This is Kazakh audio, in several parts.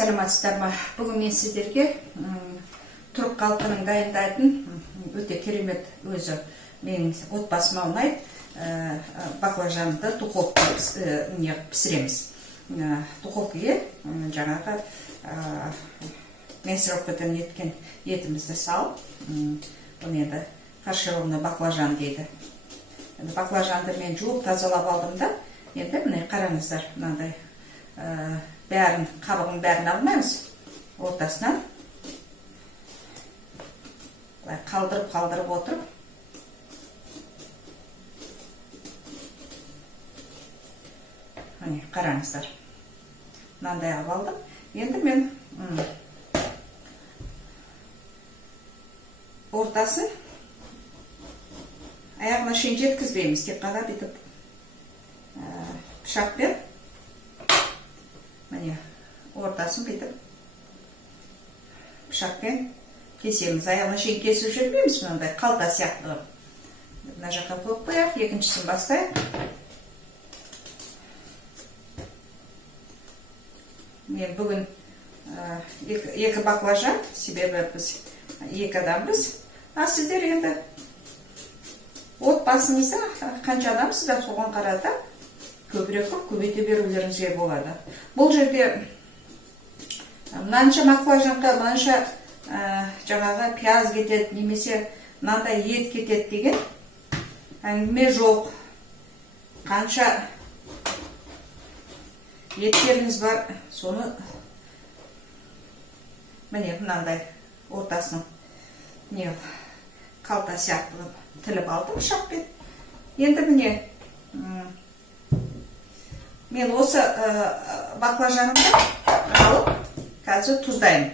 Саламатсыздар ма? Бүгін мен сіздерге түрік халқының дайындайтын өте керемет өзі менің отбасыма ұнайды баклажанды духовкаға пісіреміз. Духовкаға жаңағы мясорубкадан еткен етімізді салып, оны енді фаршированный баклажан дейді. Баклажанды мен жуып тазалап алдым да, енді міне қараңыздар, мынандай бәрін, қабығын бәрін алмаймыз, ортасынан қалдырып отырып, міне қараңыздар, мынандай алып алдым. Енді мен ортасын аяғына шейін жеткізбейміз, тек қана бүйтіп пышақпен міне ортасын бүйтіп пышақпен кесеміз. Аяғына шейін кесіп жүрмейміз, мынандай қалта сияқты. Мына жаққа қойып қояйық, екіншісін бастайық. Мен бүгін екі баклажан, себебі біз екі адамбыз. Сіздер енді отбасыңызда қанша адамсыздар, соған қарата көбірек көбейте берулеріңізге болады. Бұл жерде мынанша баклажанға мынанша жаңағы пияз кетеді, немесе мынандай ет кетеді деген әңгіме жоқ. Қанша еттеріңіз бар, соны міне мынандай ортасының қалта сияқты тіліп алдым пышақпен. Енді міне мен осы баклажанымды алып қазір тұздаймын.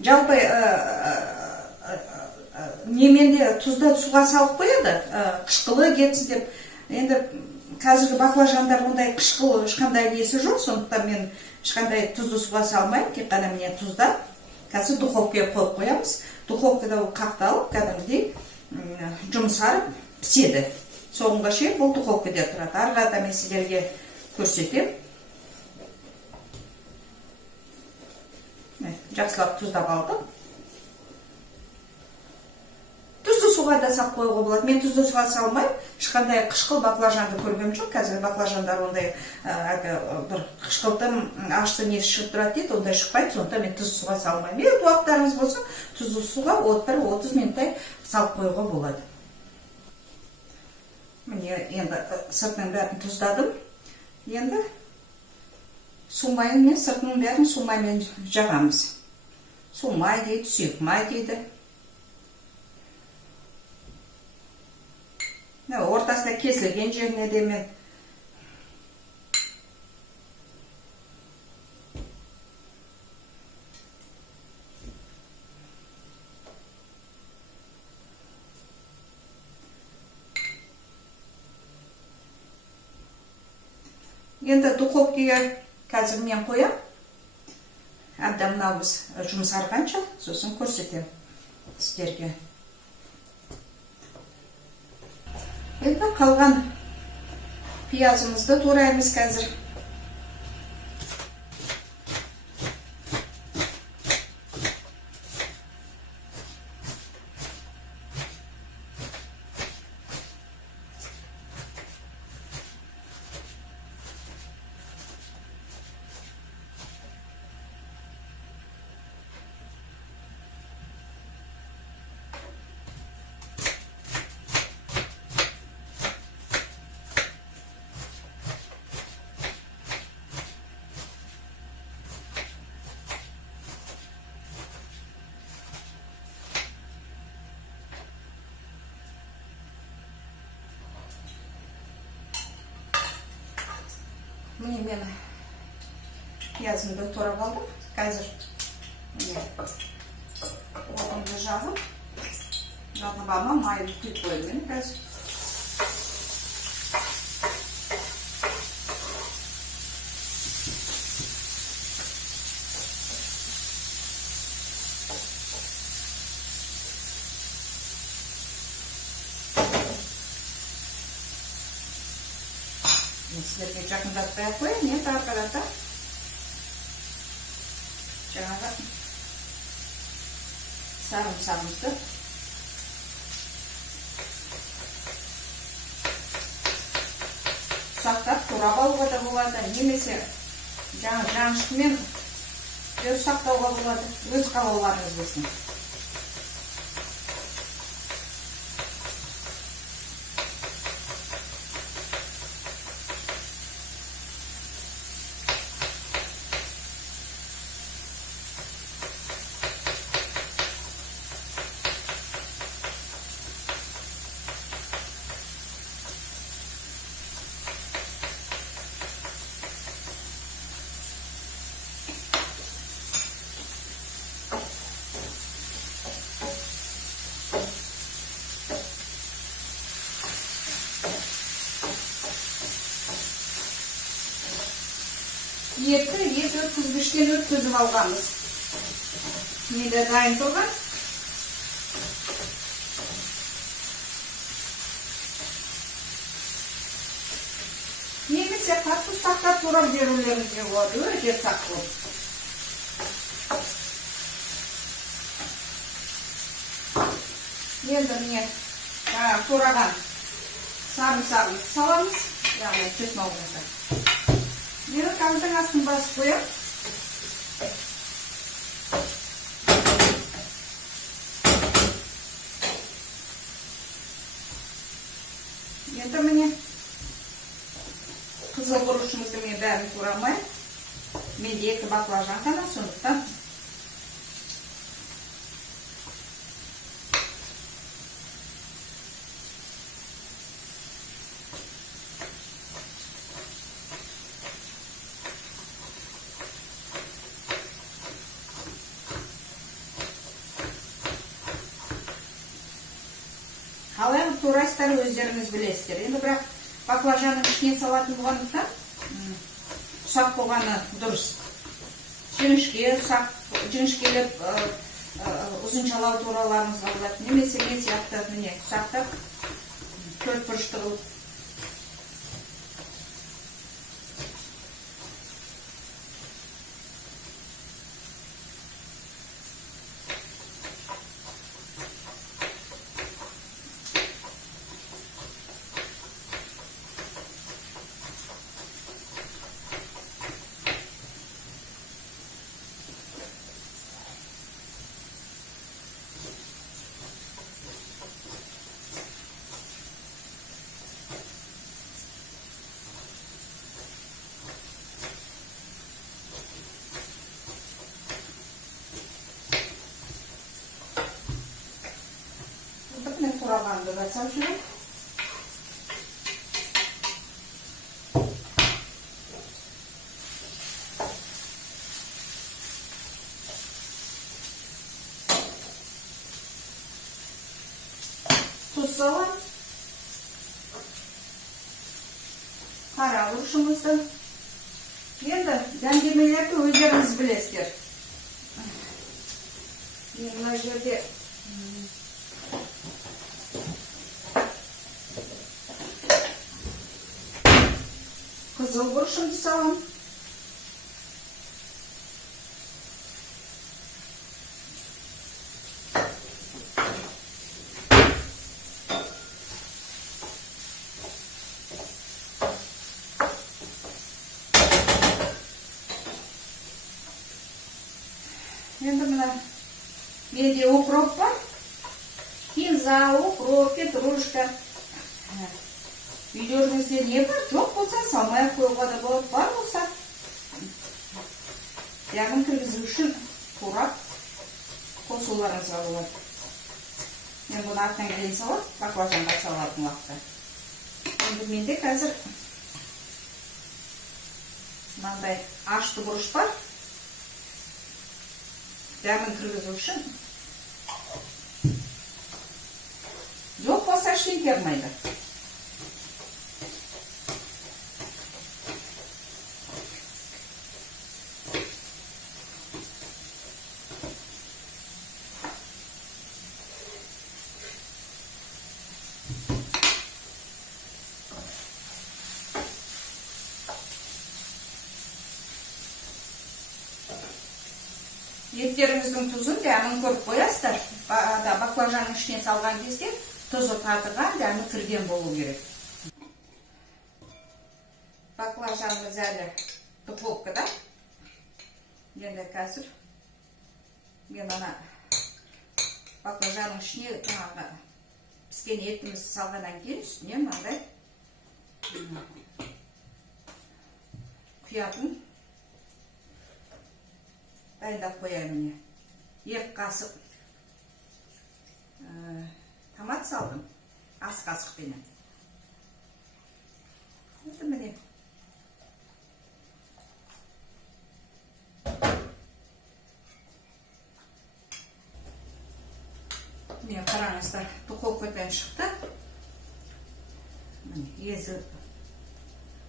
Жалпы неменде тұзды суға салып қояды, қышқылы кетсін деп. Енді қазіргі баклажандар ондай қышқыл ешқандай несі жоқ, сондықтан мен ешқандай тұзды суға салмаймын, тек қана міне тұзда қазір духовкаға қойып қоямыз. Духовкада ол қақталып, кәдімгідей жұмсарып піседі. Соңғы шейін бұл духовкада тұрады. Арғада мен сіздерге көрсетемін. Жақсылап тұздап алдым. Тұзды суға да сап қоюға болады. Мен тұзды суға салмаймын. Ешқандай қышқыл баклажанды көргем жоқ. Қазір баклажандар ондай бір қышқылтым ашты несі шығып тұрады дейді, ондай шықпайды. Сондықтан мен тұзды суға салмаймын. Егер уақыттарыңыз болса, тұзды суға 30 минуттай салып қоюға болады. Міне енді сыртының бәрін тұздадым. Енді сумайын мен сыртының бәрін сумаймен жағамыз. Сумай дейді, сүйек май дейді. Ортасында кесілген жеріне де мен енді духовкаға қазір мен қоям. Әбден мынауымыз жұмсарғанша, сосын көрсетем сіздерге. Енді қалған пиязымызды тураймыз қазір. Міне мен пиязымды турап алдым. Қазір отымды жағып, жатыбама майды құйып қойдым қазір. сіздерге жақындатпай ақ қояйын. Енді ары қарата жаңағы сарымсағымызды ұсақтап турап алуға да болады, немесе жаңышқымен ұсақтауға болады, өз қалауларыңыз болсын. Етті өткізгіштен өткізіп алғанбыз. Менде дайын тұрған. Немесе қатты ұсақтап турап берулеріңізге болады, өте ұсақ болып. Енді міне тураған сарымсағымызды саламыз, яғни чесногымызды. Енді қазір астын басып қоям. Енді міне қызыл бұрышымызды мен бәрін турамай. Менде 2 баклажан ғана, сондықтан қалай турайсыздар өздеріңіз білесіздер. Енді бірақ баклажанның ішіне салатын болғандықтан ұсақ болғаны дұрыс. Жіңішкелеп ұзыншалау тураларыңызға болады. Немесе мен сияқты міне ұсақтап 4 бұрышты қылып. Турағанды жасап жүрем. Тұз салам. Қара бұрышымызды. Енді дәмдемелерді өздеріңіз білесіздер. Мен мына жерде қызыл бұрышымды салам. Енді мына менде укроп бар. Кинза, укроп, петрушка. Үйлеріңізде не бар? Жоқ болса, салмай қоюға да болады. Бар болса, яғын кіргізу үшін турап қосуларыңызға болады. Мен бұны артынан кейін салып, баклажанға салатын уақытта. Енді менде қазір мынандай ашты бұрыш бар. Дәмін кіргізу үшін. Жоқ болса, ештеңе болмайды. еттеріңіздің тұзын дәмін көріп қоясыздар. Баклажанның ішіне салған кезде тұзы татыған, дәмі кірген болу керек. Баклажанымыз әлі духовкада. Енді қазір мен ана баклажанның ішіне піскен етімізді салғаннан кейін үстіне мынандай құятын дайындап қоямын. 2 қасық томат салдым, ас қасықпенен. Міне. Міне қараңыздар, духовкадан шықты. Езі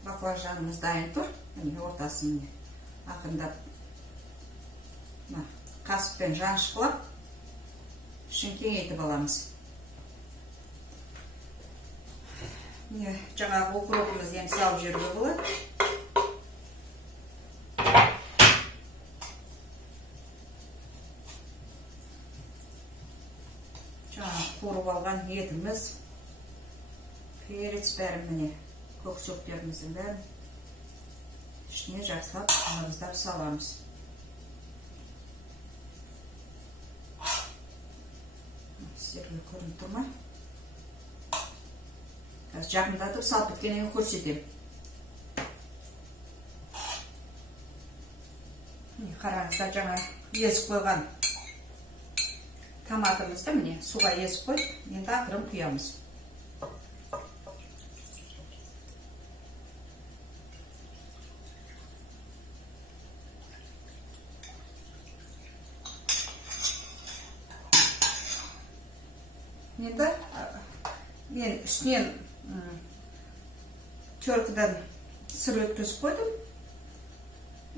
баклажанымыз дайын тұр. Міне ортасын ақындап қасықпен жаншқылап ішін кеңейтіп аламыз. Міне жаңағы укропымызды енді салып жіберуге болады. Жаңағы қуырып алған етіміз, перец бәрін, міне көксөктеріміздің бәрін ішіне жақсылап ағыздап саламыз. Сіздерге көрініп тұр ма? Жақындатып салып біткеннен көрсетем. Қараңыздар, жаңа езіп қойған томатымызды міне суға езіп қойып, енді ақырын құямыз. Енді мен үстінен теркадан сыр өткізіп қойдым.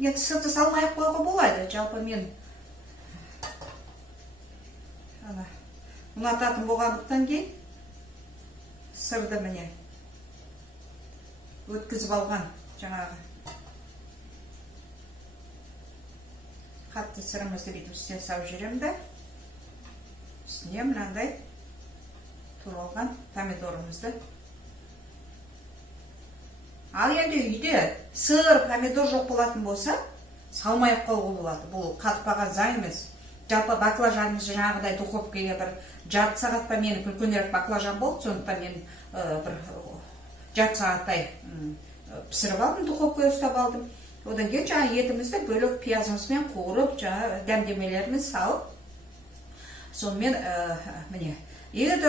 Енді сырды салмай қойға болады. Жалпы мен ұнататын болғандықтан кейін сырды міне өткізіп алған жаңағы қатты сырымызды бүйтіп үстіне салып жүремін да үстіне мынандай туралған помидорымызды. Ал енді үйде сыр, помидор жоқ болатын болса, салмай қойға болады. Бұл қатпаған заң емес. Жалпы баклажанымыз жаңағыдай духовкаға бір жарты сағатта мен үлкенірек баклажан болды, сондықтан мен бір жарты сағаттай пісіріп алдым, духовкаға ұстап алдым. Одан кейін жаңа етімізді бөлек пиязымызбен қуырып, жаңа дәмдемелеріміз салып, сонымен міне егер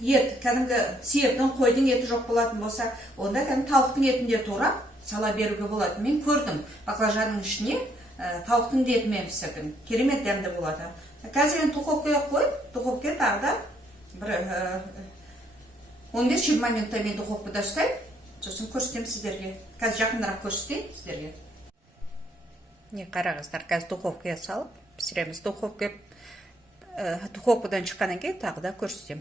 ет кәдімгі сиырдың, қойдың еті жоқ болатын болса, онда кәдімгі тауықтың етінде турап сала беруге болады. Мен көрдім, баклажанның ішіне тауықтың етімен пісірдім. Керемет дәмді болады. Қазір мен духовкаға қойып, духовкаға тағы да бір 15-20 минутта мен духовкада ұстаймын. Сосын көрсетемін сіздерге. Қазір жақынырақ көрсетейін сіздерге. Не қараңыздар, қазір духовкаға салып пісіреміз. Духовкадан шыққаннан кейін тағы да көрсетем.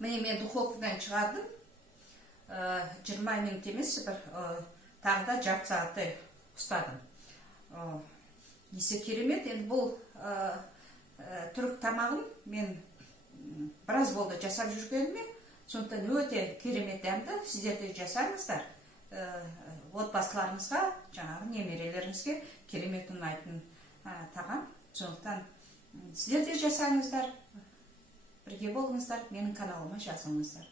Міне мен духовкадан шығардым. 20 минут емес, тағы да жарты сағаттай ұстадым. Есі керемет. Енді бұл түрік тамағын мен біраз болды жасап жүргеніме, сондықтан өте керемет дәмді. Сіздер де жасаңыздар. Отбасыларыңызға, жаңағы немерелеріңізге керемет ұнайтын тағам. Сондықтан сіздер де жасаңыздар, бірге болыңыздар, менің каналыма жазылыңыздар.